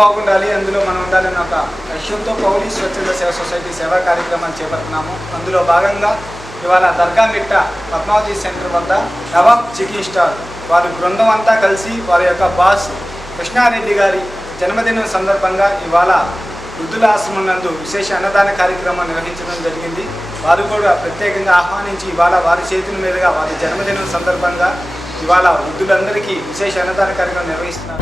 బాగుండాలి, అందులో మనం ఉండాలని ఒక లక్ష్యంతో పౌలి స్వచ్ఛంద సేవా సొసైటీ సేవా కార్యక్రమాన్ని చేపడుతున్నాము. అందులో భాగంగా ఇవాళ దర్గామిట్ట పద్మావతి సెంటర్ వద్ద నవాబ్ చికెన్ స్టాల్ వారి బృందం అంతా కలిసి వారి యొక్క బాస్ కృష్ణారెడ్డి గారి జన్మదినం సందర్భంగా ఇవాళ వృద్ధుల ఆశ్రమం నందు విశేష అన్నదాన కార్యక్రమం నిర్వహించడం జరిగింది. వారు కూడా ప్రత్యేకంగా ఆహ్వానించి ఇవాళ వారి చేతుల మీదుగా వారి జన్మదినం సందర్భంగా ఇవాళ వృద్ధులందరికీ విశేష అన్నదాన కార్యక్రమం నిర్వహిస్తున్నారు.